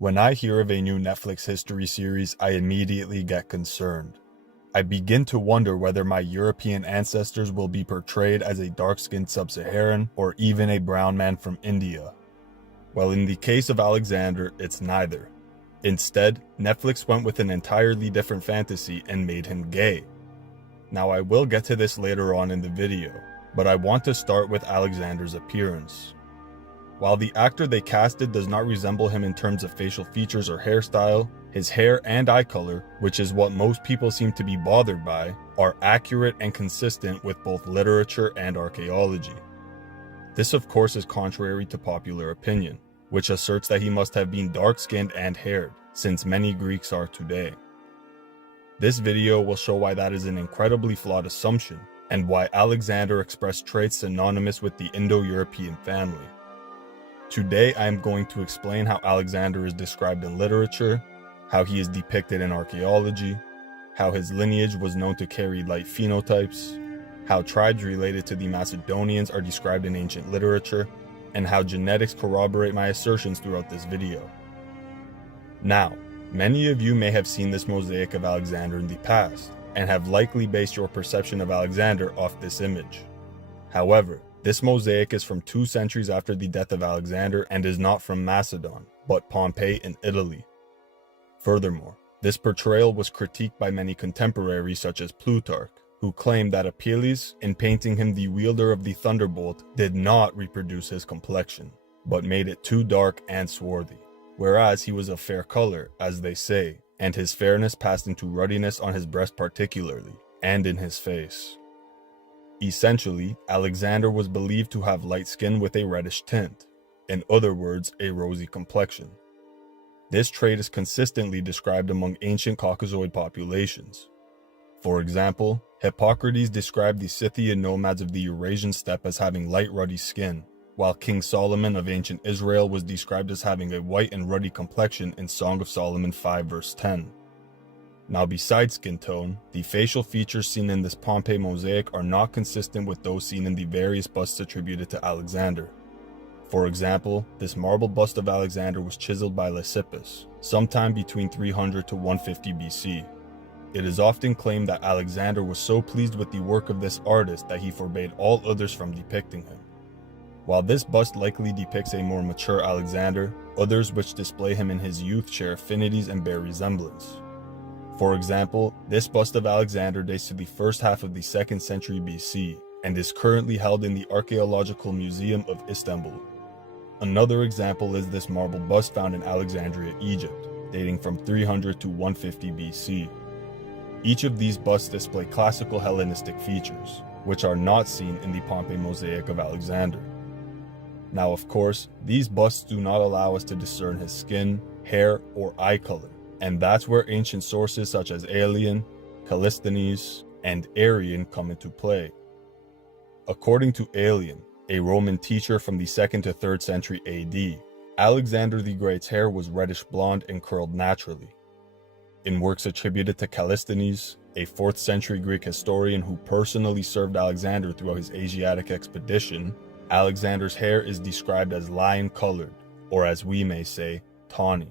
When I hear of a new Netflix history series, I immediately get concerned. I begin to wonder whether my European ancestors will be portrayed as a dark-skinned sub-Saharan or even a brown man from India. Well, in the case of Alexander, it's neither. Instead, Netflix went with an entirely different fantasy and made him gay. Now, I will get to this later on in the video, but I want to start with Alexander's appearance. While the actor they casted does not resemble him in terms of facial features or hairstyle, his hair and eye color, which is what most people seem to be bothered by, are accurate and consistent with both literature and archaeology. This of course is contrary to popular opinion, which asserts that he must have been dark-skinned and haired, since many Greeks are today. This video will show why that is an incredibly flawed assumption, and why Alexander expressed traits synonymous with the Indo-European family. Today I am going to explain how Alexander is described in literature, how he is depicted in archaeology, how his lineage was known to carry light phenotypes, how tribes related to the Macedonians are described in ancient literature, and how genetics corroborate my assertions throughout this video. Now, many of you may have seen this mosaic of Alexander in the past, and have likely based your perception of Alexander off this image. However, this mosaic is from 2 centuries after the death of Alexander and is not from Macedon, but Pompeii in Italy. Furthermore, this portrayal was critiqued by many contemporaries such as Plutarch, who claimed that Apelles, in painting him the wielder of the thunderbolt, did not reproduce his complexion, but made it too dark and swarthy, whereas he was of fair color, as they say, and his fairness passed into ruddiness on his breast particularly, and in his face. Essentially, Alexander was believed to have light skin with a reddish tint, in other words, a rosy complexion. This trait is consistently described among ancient Caucasoid populations. For example, Hippocrates described the Scythian nomads of the Eurasian steppe as having light ruddy skin, while King Solomon of ancient Israel was described as having a white and ruddy complexion in Song of Solomon 5 verse 10. Now besides skin tone, the facial features seen in this Pompeii mosaic are not consistent with those seen in the various busts attributed to Alexander. For example, this marble bust of Alexander was chiseled by Lysippus, sometime between 300 to 150 BC. It is often claimed that Alexander was so pleased with the work of this artist that he forbade all others from depicting him. While this bust likely depicts a more mature Alexander, others which display him in his youth share affinities and bear resemblance. For example, this bust of Alexander dates to the first half of the 2nd century BC and is currently held in the Archaeological Museum of Istanbul. Another example is this marble bust found in Alexandria, Egypt, dating from 300 to 150 BC. Each of these busts display classical Hellenistic features, which are not seen in the Pompeii mosaic of Alexander. Now of course, these busts do not allow us to discern his skin, hair, or eye color, and that's where ancient sources such as Aelian, Callisthenes, and Arrian come into play. According to Aelian, a Roman teacher from the 2nd to 3rd century AD, Alexander the Great's hair was reddish blonde and curled naturally. In works attributed to Callisthenes, a 4th century Greek historian who personally served Alexander throughout his Asiatic expedition, Alexander's hair is described as lion-colored, or as we may say, tawny.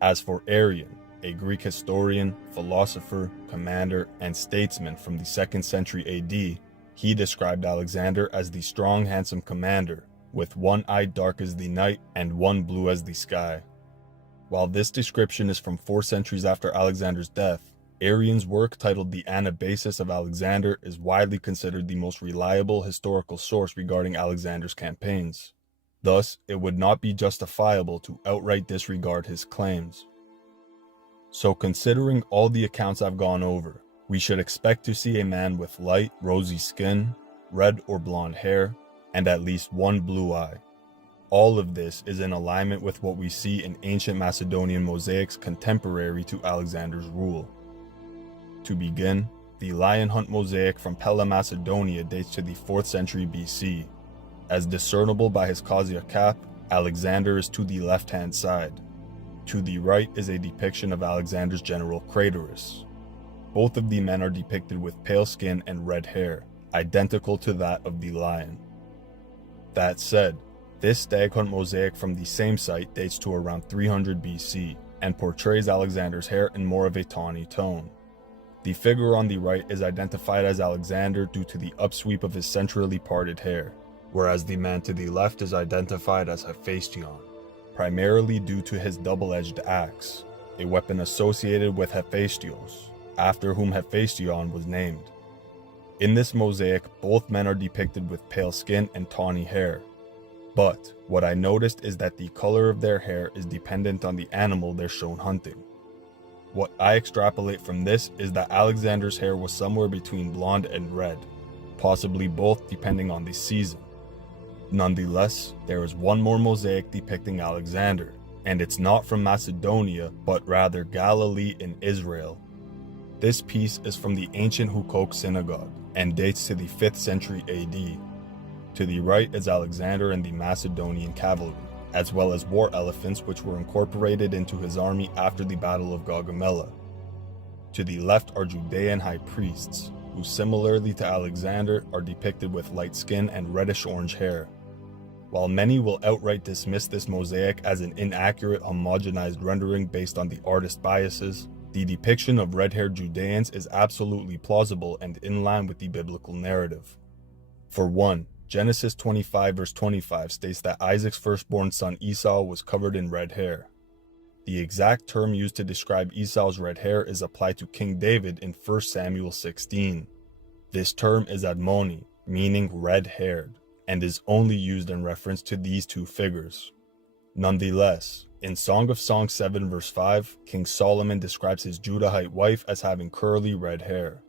As for Arrian, a Greek historian, philosopher, commander, and statesman from the 2nd century AD, he described Alexander as the strong, handsome commander, with one eye dark as the night and one blue as the sky. While this description is from 4 centuries after Alexander's death, Arrian's work titled The Anabasis of Alexander is widely considered the most reliable historical source regarding Alexander's campaigns. Thus, it would not be justifiable to outright disregard his claims. So considering all the accounts I've gone over, we should expect to see a man with light, rosy skin, red or blonde hair, and at least one blue eye. All of this is in alignment with what we see in ancient Macedonian mosaics contemporary to Alexander's rule. To begin, the lion hunt mosaic from Pella, Macedonia dates to the 4th century BC. As discernible by his Kasia cap, Alexander is to the left-hand side. To the right is a depiction of Alexander's general Craterus. Both of the men are depicted with pale skin and red hair, identical to that of the lion. That said, This stag hunt mosaic from the same site dates to around 300 BC and portrays Alexander's hair in more of a tawny tone. The figure on the right is identified as Alexander due to the upsweep of his centrally parted hair, whereas the man to the left is identified as Hephaestion, primarily due to his double-edged axe, a weapon associated with Hephaestos, after whom Hephaestion was named. In this mosaic, both men are depicted with pale skin and tawny hair, but what I noticed is that the color of their hair is dependent on the animal they're shown hunting. What I extrapolate from this is that Alexander's hair was somewhere between blonde and red, possibly both depending on the season. Nonetheless, there is one more mosaic depicting Alexander, and it's not from Macedonia, but rather Galilee in Israel. This piece is from the ancient Huqoq synagogue and dates to the 5th century AD. To the right is Alexander and the Macedonian cavalry, as well as war elephants which were incorporated into his army after the Battle of Gaugamela. To the left are Judean high priests, who similarly to Alexander are depicted with light skin and reddish-orange hair. While many will outright dismiss this mosaic as an inaccurate homogenized rendering based on the artist's biases, the depiction of red-haired Judeans is absolutely plausible and in line with the biblical narrative. For one, Genesis 25 verse 25 states that Isaac's firstborn son Esau was covered in red hair. The exact term used to describe Esau's red hair is applied to King David in 1 Samuel 16. This term is admoni, meaning red-haired, and is only used in reference to these two figures. Nonetheless, in Song of Songs 7 verse 5, King Solomon describes his Judahite wife as having curly red hair.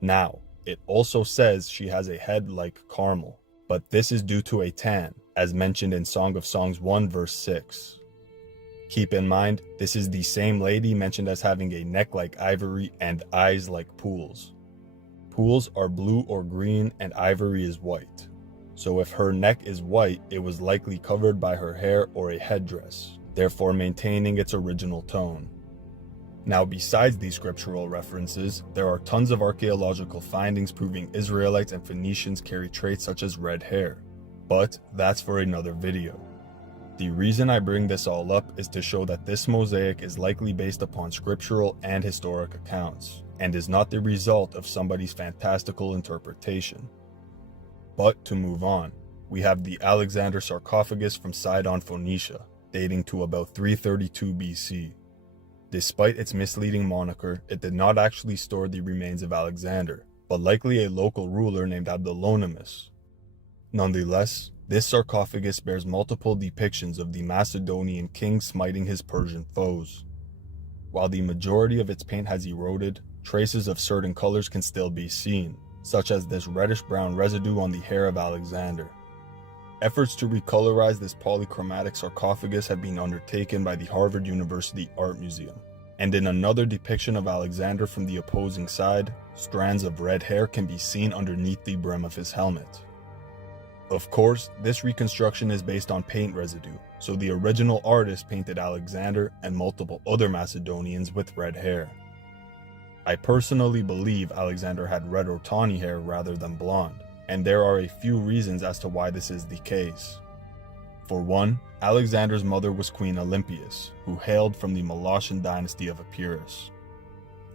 Now, it also says she has a head like caramel, but this is due to a tan, as mentioned in Song of Songs 1 verse 6. Keep in mind, this is the same lady mentioned as having a neck like ivory and eyes like pools. Pools are blue or green and ivory is white. So if her neck is white, it was likely covered by her hair or a headdress, therefore maintaining its original tone. Now, besides these scriptural references, there are tons of archaeological findings proving Israelites and Phoenicians carry traits such as red hair, but that's for another video. The reason I bring this all up is to show that this mosaic is likely based upon scriptural and historic accounts, and is not the result of somebody's fantastical interpretation. But to move on, we have the Alexander sarcophagus from Sidon, Phoenicia, dating to about 332 BC. Despite its misleading moniker, it did not actually store the remains of Alexander, but likely a local ruler named Apollonimus. Nonetheless, this sarcophagus bears multiple depictions of the Macedonian king smiting his Persian foes. While the majority of its paint has eroded, traces of certain colors can still be seen, such as this reddish-brown residue on the hair of Alexander. Efforts to recolorize this polychromatic sarcophagus have been undertaken by the Harvard University Art Museum, and in another depiction of Alexander from the opposing side, strands of red hair can be seen underneath the brim of his helmet. Of course, this reconstruction is based on paint residue, so the original artist painted Alexander and multiple other Macedonians with red hair. I personally believe Alexander had red or tawny hair rather than blonde, and there are a few reasons as to why this is the case. For one, Alexander's mother was Queen Olympias, who hailed from the Molossian dynasty of Epirus.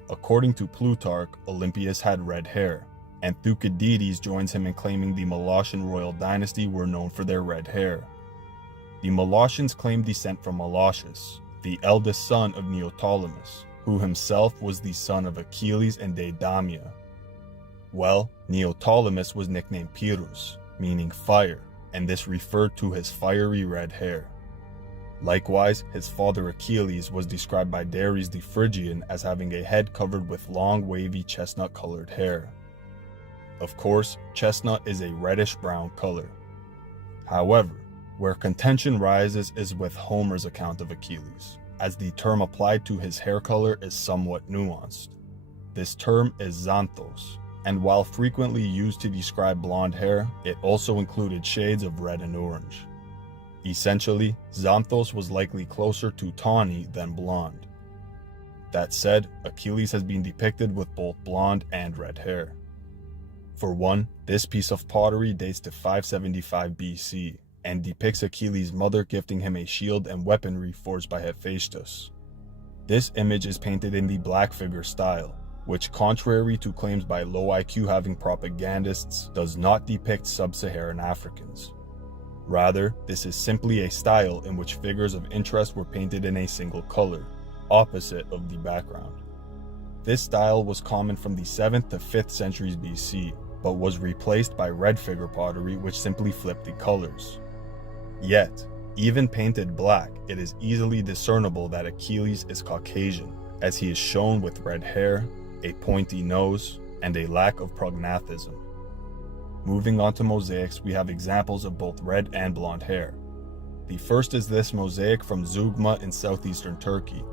According to Plutarch, Olympias had red hair, and Thucydides joins him in claiming the Molossian royal dynasty were known for their red hair. The Molossians claim descent from Molossus, the eldest son of Neoptolemus, who himself was the son of Achilles and Deidamia. Well, Neoptolemus was nicknamed Pyrrhus, meaning fire, and this referred to his fiery red hair. Likewise, his father Achilles was described by Dares the Phrygian as having a head covered with long wavy chestnut-colored hair. Of course, chestnut is a reddish-brown color. However, where contention rises is with Homer's account of Achilles, as the term applied to his hair color is somewhat nuanced. This term is xanthos, and while frequently used to describe blonde hair, it also included shades of red and orange. Essentially, xanthos was likely closer to tawny than blonde. That said, Achilles has been depicted with both blonde and red hair. For one, this piece of pottery dates to 575 BC, and depicts Achilles' mother gifting him a shield and weaponry forged by Hephaestus. This image is painted in the black figure style, which, contrary to claims by low IQ having propagandists, does not depict sub-Saharan Africans. Rather, this is simply a style in which figures of interest were painted in a single color, opposite of the background. This style was common from the 7th to 5th centuries BC, but was replaced by red figure pottery which simply flipped the colors. Yet, even painted black, it is easily discernible that Achilles is Caucasian, as he is shown with red hair, a pointy nose, and a lack of prognathism. Moving on to mosaics, we have examples of both red and blonde hair. The first is this mosaic from Zeugma in southeastern Turkey.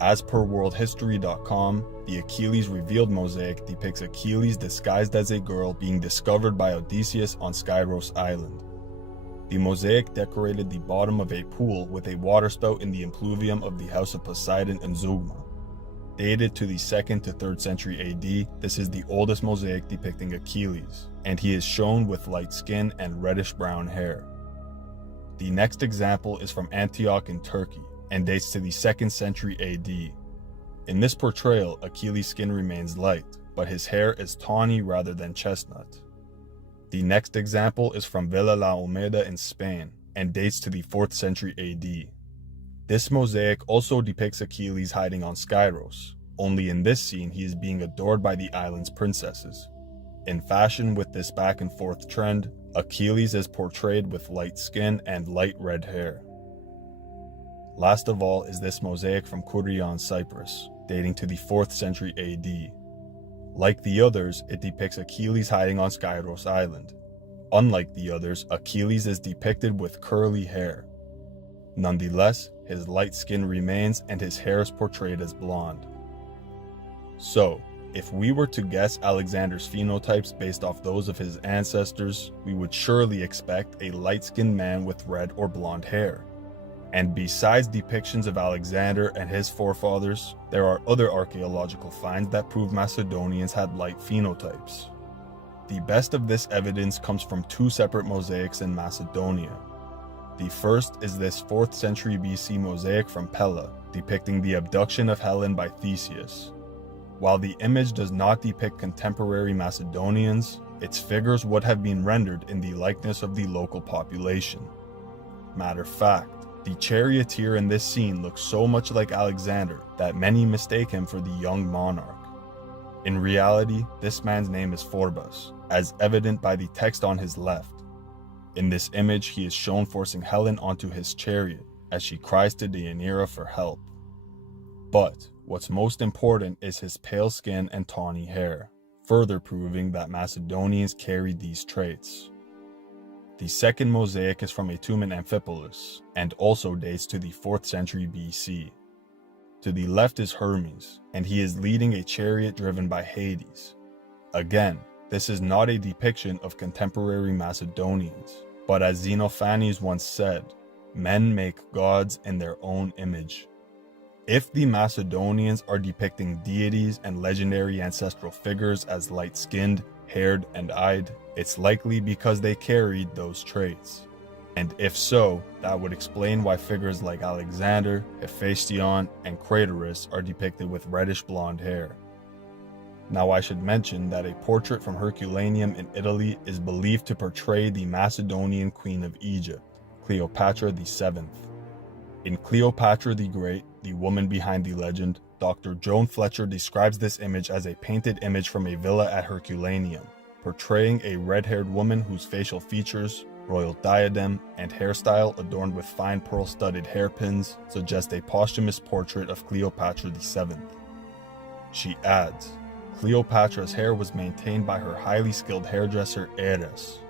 As per worldhistory.com, the Achilles revealed mosaic depicts Achilles disguised as a girl being discovered by Odysseus on Skyros Island. The mosaic decorated the bottom of a pool with a waterspout in the impluvium of the House of Poseidon in Zeugma. Dated to the 2nd to 3rd century AD, this is the oldest mosaic depicting Achilles, and he is shown with light skin and reddish-brown hair. The next example is from Antioch in Turkey, and dates to the 2nd century AD. In this portrayal, Achilles' skin remains light, but his hair is tawny rather than chestnut. The next example is from Villa la Olmeda in Spain, and dates to the 4th century AD. This mosaic also depicts Achilles hiding on Skyros, only in this scene he is being adored by the island's princesses. In fashion with this back and forth trend, Achilles is portrayed with light skin and light red hair. Last of all is this mosaic from Kourion, Cyprus, dating to the 4th century AD. Like the others, it depicts Achilles hiding on Skyros Island. Unlike the others, Achilles is depicted with curly hair. Nonetheless, his light skin remains and his hair is portrayed as blonde. So, if we were to guess Alexander's phenotypes based off those of his ancestors, we would surely expect a light-skinned man with red or blonde hair. And besides depictions of Alexander and his forefathers, there are other archaeological finds that prove Macedonians had light phenotypes. The best of this evidence comes from two separate mosaics in Macedonia. The first is this 4th century BC mosaic from Pella, depicting the abduction of Helen by Theseus. While the image does not depict contemporary Macedonians, its figures would have been rendered in the likeness of the local population. Matter of fact, the charioteer in this scene looks so much like Alexander that many mistake him for the young monarch. In reality, this man's name is Phorbas, as evident by the text on his left. In this image, he is shown forcing Helen onto his chariot as she cries to Deianira for help. But what's most important is his pale skin and tawny hair, further proving that Macedonians carried these traits. The second mosaic is from a tomb in Amphipolis, and also dates to the 4th century BC. To the left is Hermes, and he is leading a chariot driven by Hades. Again, this is not a depiction of contemporary Macedonians, but as Xenophanes once said, men make gods in their own image. If the Macedonians are depicting deities and legendary ancestral figures as light-skinned, haired, and eyed, it's likely because they carried those traits. And if so, that would explain why figures like Alexander, Hephaestion, and Craterus are depicted with reddish blonde hair. Now I should mention that a portrait from Herculaneum in Italy is believed to portray the Macedonian Queen of Egypt, Cleopatra VII. In Cleopatra the Great, the woman behind the legend, Dr. Joan Fletcher describes this image as a painted image from a villa at Herculaneum, portraying a red-haired woman whose facial features, royal diadem, and hairstyle adorned with fine pearl-studded hairpins suggest a posthumous portrait of Cleopatra VII. She adds, Cleopatra's hair was maintained by her highly skilled hairdresser Eris.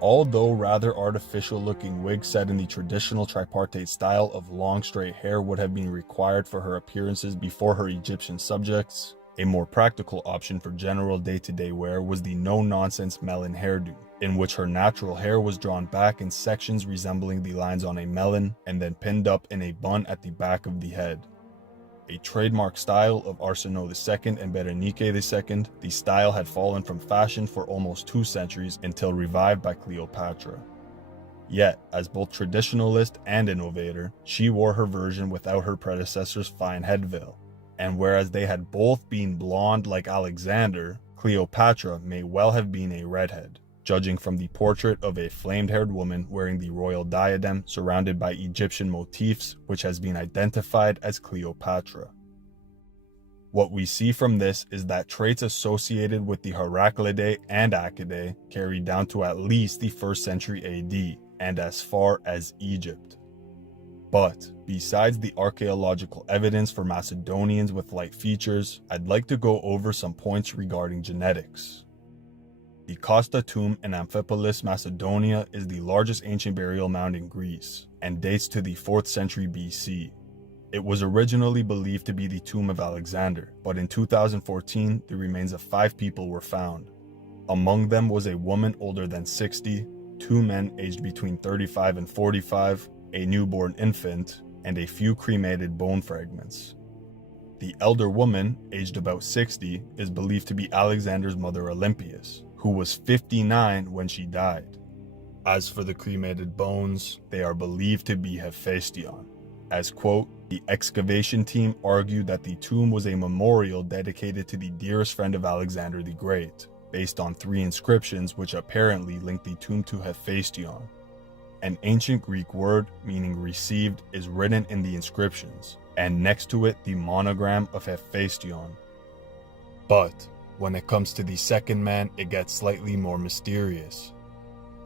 Although rather artificial-looking wigs set in the traditional tripartite style of long straight hair would have been required for her appearances before her Egyptian subjects, a more practical option for general day-to-day wear was the no-nonsense melon hairdo, in which her natural hair was drawn back in sections resembling the lines on a melon and then pinned up in a bun at the back of the head. A trademark style of Arsinoe II and Berenike II, the style had fallen from fashion for almost 2 centuries until revived by Cleopatra. Yet, as both traditionalist and innovator, she wore her version without her predecessor's fine head veil. And whereas they had both been blonde like Alexander, Cleopatra may well have been a redhead, judging from the portrait of a flamed-haired woman wearing the royal diadem surrounded by Egyptian motifs, which has been identified as Cleopatra. What we see from this is that traits associated with the Heraclidae and Achaeae carried down to at least the 1st century AD, and as far as Egypt. But, besides the archaeological evidence for Macedonians with light features, I'd like to go over some points regarding genetics. The Kasta tomb in Amphipolis, Macedonia is the largest ancient burial mound in Greece, and dates to the 4th century BC. It was originally believed to be the tomb of Alexander, but in 2014, the remains of 5 people were found. Among them was a woman older than 60, 2 men aged between 35 and 45, a newborn infant, and a few cremated bone fragments. The elder woman, aged about 60, is believed to be Alexander's mother Olympias, who was 59 when she died. As for the cremated bones, they are believed to be Hephaestion. As quote, the excavation team argued that the tomb was a memorial dedicated to the dearest friend of Alexander the Great, based on 3 inscriptions which apparently link the tomb to Hephaestion. An ancient Greek word, meaning received, is written in the inscriptions, and next to it the monogram of Hephaestion. But, when it comes to the second man, it gets slightly more mysterious.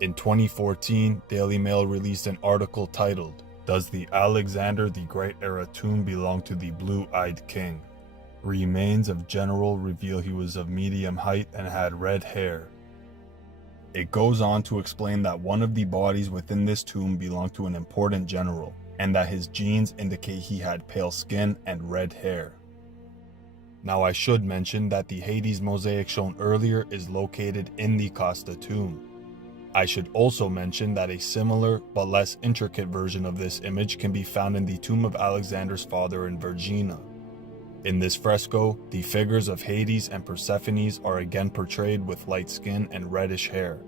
In 2014, Daily Mail released an article titled, "Does the Alexander the Great era tomb belong to the blue-eyed king? Remains of general reveal he was of medium height and had red hair." It goes on to explain that one of the bodies within this tomb belonged to an important general, and that his genes indicate he had pale skin and red hair. Now I should mention that the Hades mosaic shown earlier is located in the Kasta tomb. I should also mention that a similar but less intricate version of this image can be found in the tomb of Alexander's father in Vergina. In this fresco, the figures of Hades and Persephone are again portrayed with light skin and reddish hair.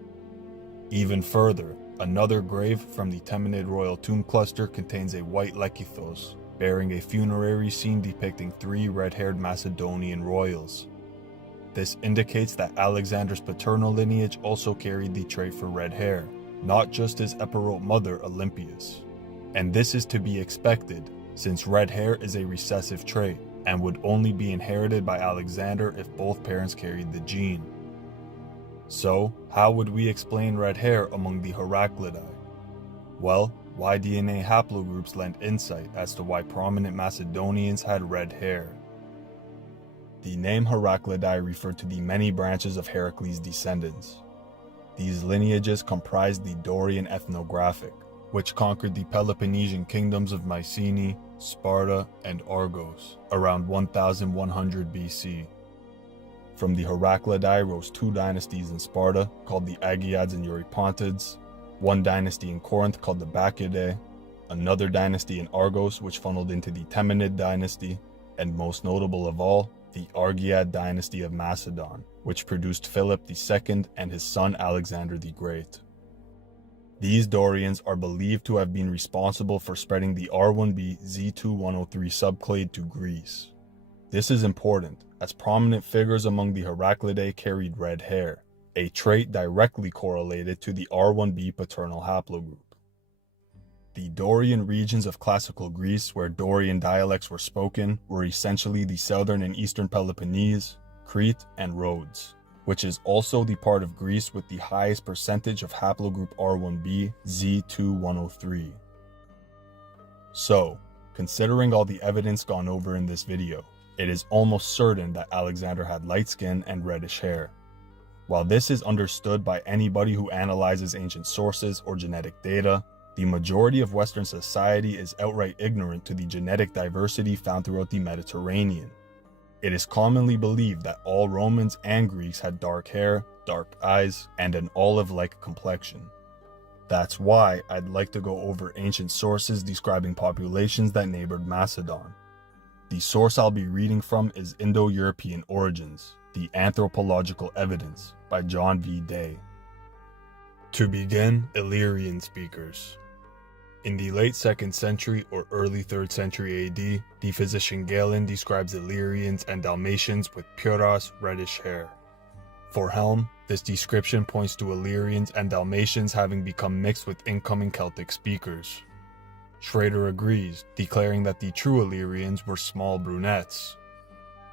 Even further, another grave from the Temenid royal tomb cluster contains a white lekithos, bearing a funerary scene depicting 3 red-haired Macedonian royals. This indicates that Alexander's paternal lineage also carried the trait for red hair, not just his epirote mother Olympias. And this is to be expected, since red hair is a recessive trait, and would only be inherited by Alexander if both parents carried the gene. So, how would we explain red hair among the Heraclidae? Well, Y-DNA haplogroups lend insight as to why prominent Macedonians had red hair. The name Heraclidae referred to the many branches of Heracles' descendants. These lineages comprised the Dorian ethnographic, which conquered the Peloponnesian kingdoms of Mycenae, Sparta, and Argos around 1100 BC. From the Heraclidae rose 2 dynasties in Sparta called the Agiads and Eurypontids, 1 dynasty in Corinth called the Bacchidae, another dynasty in Argos which funneled into the Temenid dynasty, and most notable of all, the Argead dynasty of Macedon, which produced Philip II and his son Alexander the Great. These Dorians are believed to have been responsible for spreading the R1b Z2103 subclade to Greece. This is important, as prominent figures among the Heraclidae carried red hair, a trait directly correlated to the R1b paternal haplogroup. The Dorian regions of classical Greece where Dorian dialects were spoken were essentially the southern and eastern Peloponnese, Crete, and Rhodes, which is also the part of Greece with the highest percentage of haplogroup R1b Z2103. So, considering all the evidence gone over in this video, it is almost certain that Alexander had light skin and reddish hair. While this is understood by anybody who analyzes ancient sources or genetic data, the majority of Western society is outright ignorant to the genetic diversity found throughout the Mediterranean. It is commonly believed that all Romans and Greeks had dark hair, dark eyes, and an olive-like complexion. That's why I'd like to go over ancient sources describing populations that neighbored Macedon. The source I'll be reading from is Indo-European Origins, The Anthropological Evidence by John V. Day. To begin, Illyrian speakers. In the late 2nd century or early 3rd century AD, the physician Galen describes Illyrians and Dalmatians with puros, reddish hair. For Helm, this description points to Illyrians and Dalmatians having become mixed with incoming Celtic speakers. Schrader agrees, declaring that the true Illyrians were small brunettes.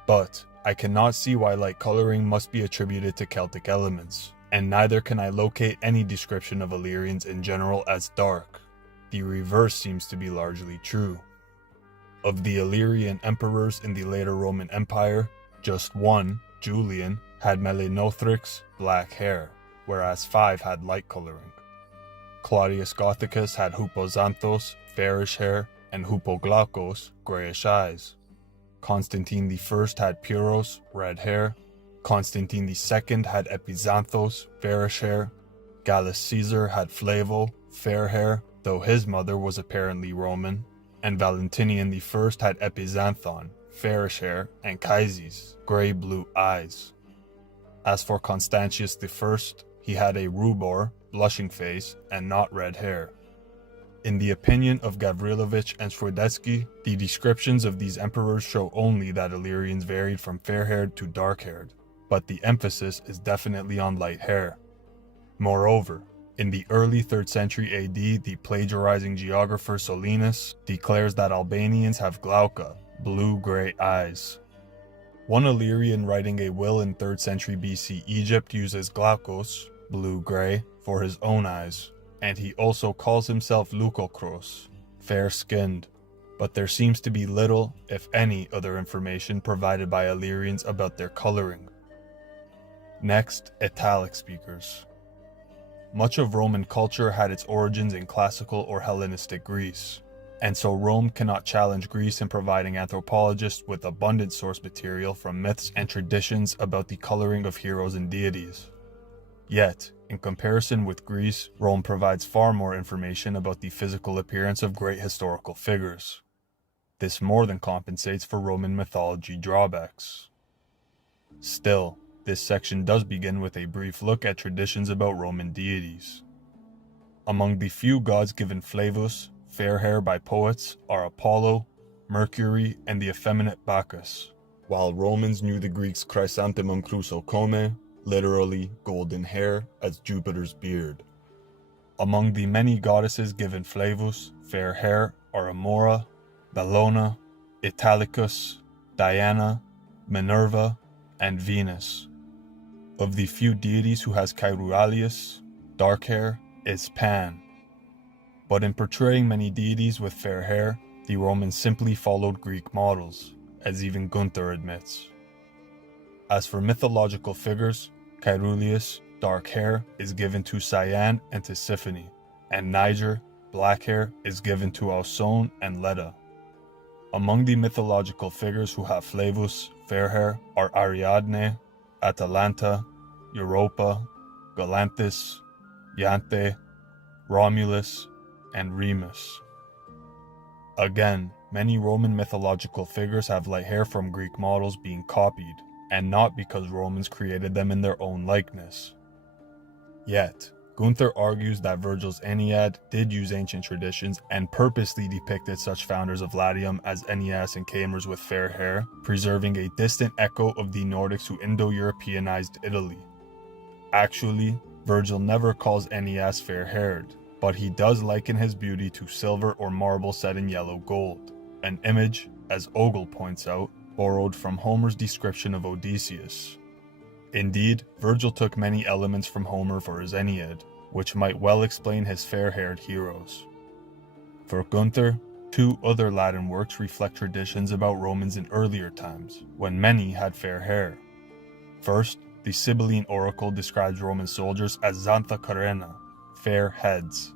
But I cannot see why light coloring must be attributed to Celtic elements, and neither can I locate any description of Illyrians in general as dark. The reverse seems to be largely true. Of the Illyrian emperors in the later Roman Empire, just one, Julian, had melanothrix, black hair, whereas 5 had light coloring. Claudius Gothicus had hypoxanthos, fairish hair, and hypoglaukos, grayish eyes. Constantine I had puros, red hair. Constantine II had epizanthos, fairish hair. Gallus Caesar had flavo, fair hair, though his mother was apparently Roman, and Valentinian I had epizanthon, fairish hair, and chaises, grey-blue eyes. As for Constantius I, he had a rubor, blushing face, and not red hair. In the opinion of Gavrilovich and Swiadecki, the descriptions of these emperors show only that Illyrians varied from fair-haired to dark-haired, but the emphasis is definitely on light hair. Moreover, in the early 3rd century AD, the plagiarizing geographer Solinus declares that Albanians have glauca, blue-gray eyes. One Illyrian writing a will in 3rd century BC Egypt uses glaukos, blue-gray, for his own eyes, and he also calls himself leukokros, fair-skinned, but there seems to be little, if any, other information provided by Illyrians about their coloring. Next, Italic speakers. Much of Roman culture had its origins in classical or Hellenistic Greece, and so Rome cannot challenge Greece in providing anthropologists with abundant source material from myths and traditions about the coloring of heroes and deities. Yet, in comparison with Greece, Rome provides far more information about the physical appearance of great historical figures. This more than compensates for Roman mythology drawbacks. Still, this section does begin with a brief look at traditions about Roman deities. Among the few gods given flavus, fair hair by poets, are Apollo, Mercury, and the effeminate Bacchus, while Romans knew the Greeks' chrysanthemum chrysocome, literally golden hair, as Jupiter's beard. Among the many goddesses given flavus, fair hair, are Amora, Bellona, Italicus, Diana, Minerva, and Venus. Of the few deities who has Caerualius, dark hair, is Pan. But in portraying many deities with fair hair, the Romans simply followed Greek models, as even Gunther admits. As for mythological figures, Caerulius, dark hair, is given to Cyan and Tisiphone, and Niger, black hair, is given to Ausone and Leda. Among the mythological figures who have flavus, fair hair, are Ariadne, Atalanta, Europa, Galanthus, Ianthe, Romulus, and Remus. Again, many Roman mythological figures have light hair from Greek models being copied, and not because Romans created them in their own likeness. Yet, Gunther argues that Virgil's Aeneid did use ancient traditions and purposely depicted such founders of Latium as Aeneas and Camers with fair hair, preserving a distant echo of the Nordics who Indo-Europeanized Italy. Actually, Virgil never calls Aeneas fair-haired, but he does liken his beauty to silver or marble set in yellow gold, an image, as Ogle points out, borrowed from Homer's description of Odysseus. Indeed, Virgil took many elements from Homer for his Aeneid, which might well explain his fair-haired heroes. For Gunther, 2 other Latin works reflect traditions about Romans in earlier times, when many had fair hair. First, the Sibylline Oracle describes Roman soldiers as Xantha Carena, fair heads.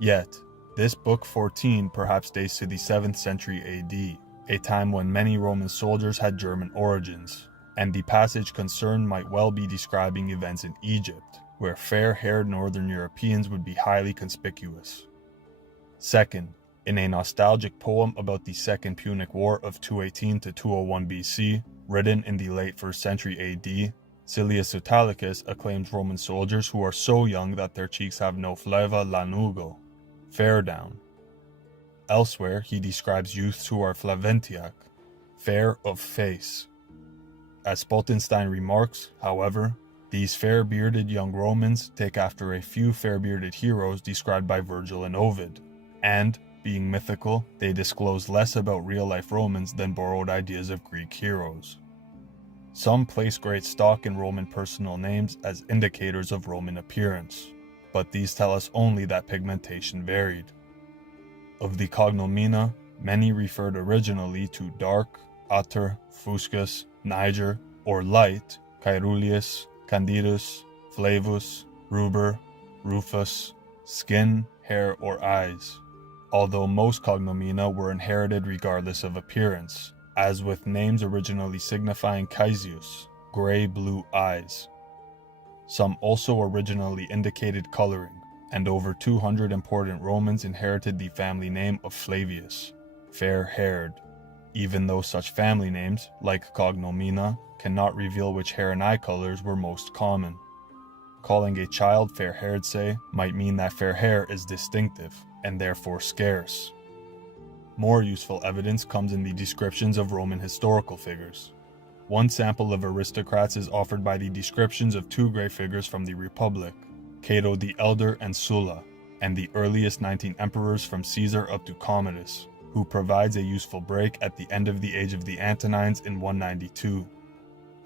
Yet, this book 14 perhaps dates to the 7th century AD, a time when many Roman soldiers had German origins, and the passage concerned might well be describing events in Egypt, where fair-haired Northern Europeans would be highly conspicuous. Second, in a nostalgic poem about the Second Punic War of 218 to 201 BC, written in the late 1st century AD, Silius Italicus acclaims Roman soldiers who are so young that their cheeks have no fleva lanugo, fair down. Elsewhere, he describes youths who are flaventiac, fair of face. As Spoltenstein remarks, however, these fair-bearded young Romans take after a few fair-bearded heroes described by Virgil and Ovid, and, being mythical, they disclose less about real-life Romans than borrowed ideas of Greek heroes. Some place great stock in Roman personal names as indicators of Roman appearance, but these tell us only that pigmentation varied. Of the cognomina, many referred originally to dark, ater, fuscus, niger, or light, caeruleus, candidus, flavus, ruber, rufus, skin, hair, or eyes, although most cognomina were inherited regardless of appearance, as with names originally signifying caesius, gray-blue eyes. Some also originally indicated coloring, and over 200 important Romans inherited the family name of Flavius, fair-haired, even though such family names, like cognomina, cannot reveal which hair and eye colors were most common. Calling a child fair-haired, say, might mean that fair hair is distinctive, and therefore scarce. More useful evidence comes in the descriptions of Roman historical figures. One sample of aristocrats is offered by the descriptions of two great figures from the Republic, Cato the Elder and Sulla, and the earliest 19 emperors from Caesar up to Commodus, who provides a useful break at the end of the age of the Antonines in 192.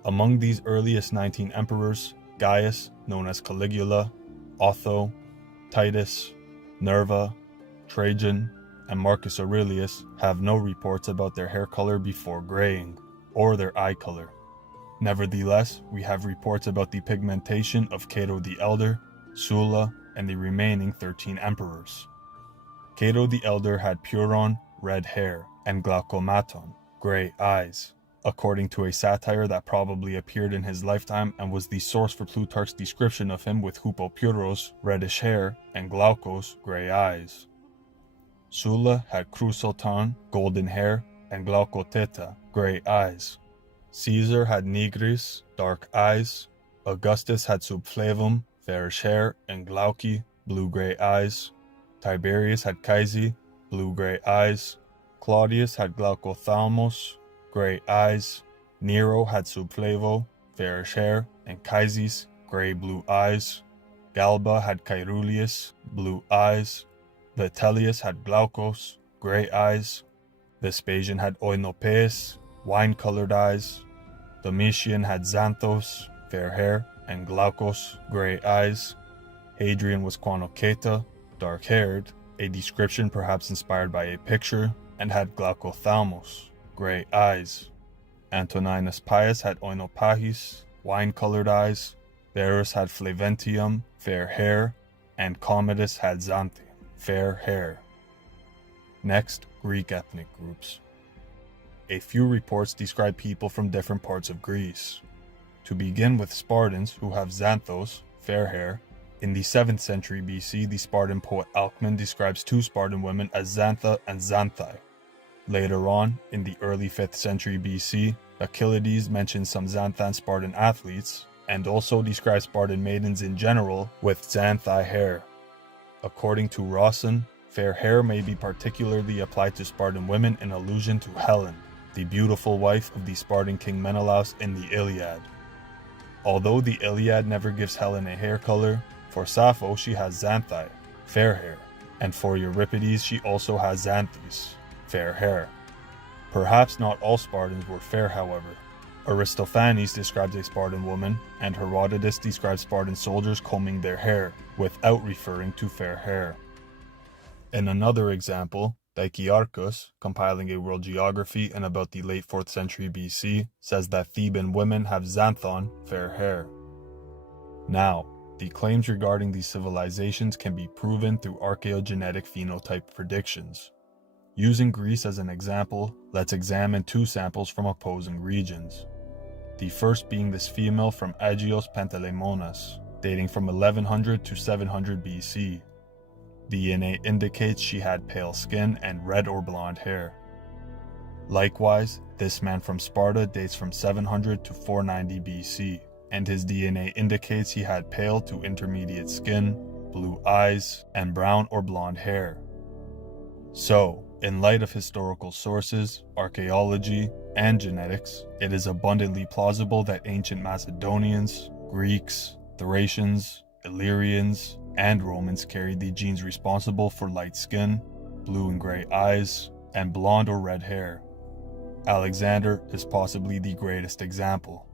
Among these earliest 19 emperors, Gaius, known as Caligula, Otho, Titus, Nerva, Trajan, and Marcus Aurelius have no reports about their hair color before graying, or their eye color. Nevertheless, we have reports about the pigmentation of Cato the Elder, Sulla, and the remaining 13 emperors. Cato the Elder had puron, red hair, and glaucomaton, gray eyes, according to a satire that probably appeared in his lifetime and was the source for Plutarch's description of him with hupopyros, reddish hair, and glaucos, gray eyes. Sulla had chrysoton, golden hair, and glaucoteta, gray eyes. Caesar had nigris, dark eyes. Augustus had subflavum, fairish hair, and glauci, blue-gray eyes. Tiberius had caesi, blue-gray eyes. Claudius had glaucophthalmos, gray eyes. Nero had subflavo, fairish hair, and caesis, gray-blue eyes. Galba had caeruleus, blue eyes. Vitellius had glaucos, gray eyes. Vespasian had oinopeus, wine-colored eyes. Domitian had xanthos, fair hair, and glaucos, gray eyes. Hadrian was quanoketa, dark-haired, a description perhaps inspired by a picture, and had glaucophthalmos, gray eyes. Antoninus Pius had oinopahis, wine-colored eyes. Varus had flaventium, fair hair, and Commodus had xanthe, fair hair. Next, Greek ethnic groups. A few reports describe people from different parts of Greece. To begin with Spartans, who have xanthos, fair hair. In the 7th century BC, the Spartan poet Alcman describes two Spartan women as Xantha and Xanthai. Later on, in the early 5th century BC, Achilles mentions some Xanthan Spartan athletes, and also describes Spartan maidens in general with xanthai hair. According to Rawson, fair hair may be particularly applied to Spartan women in allusion to Helen, the beautiful wife of the Spartan king Menelaus in the Iliad. Although the Iliad never gives Helen a hair color, for Sappho she has xanthai, fair hair, and for Euripides she also has xanthis, fair hair. Perhaps not all Spartans were fair, however. Aristophanes describes a Spartan woman, and Herodotus describes Spartan soldiers combing their hair, without referring to fair hair. In another example, Dicaearchus, compiling a world geography in about the late 4th century BC, says that Theban women have xanthon, fair hair. Now, the claims regarding these civilizations can be proven through archaeogenetic phenotype predictions. Using Greece as an example, let's examine two samples from opposing regions. The first being this female from Agios Panteleimonas, dating from 1100 to 700 BC. DNA indicates she had pale skin and red or blonde hair. Likewise, this man from Sparta dates from 700 to 490 BC. and his DNA indicates he had pale to intermediate skin, blue eyes, and brown or blonde hair. So, in light of historical sources, archaeology, and genetics, it is abundantly plausible that ancient Macedonians, Greeks, Thracians, Illyrians, and Romans carried the genes responsible for light skin, blue and gray eyes, and blonde or red hair. Alexander is possibly the greatest example.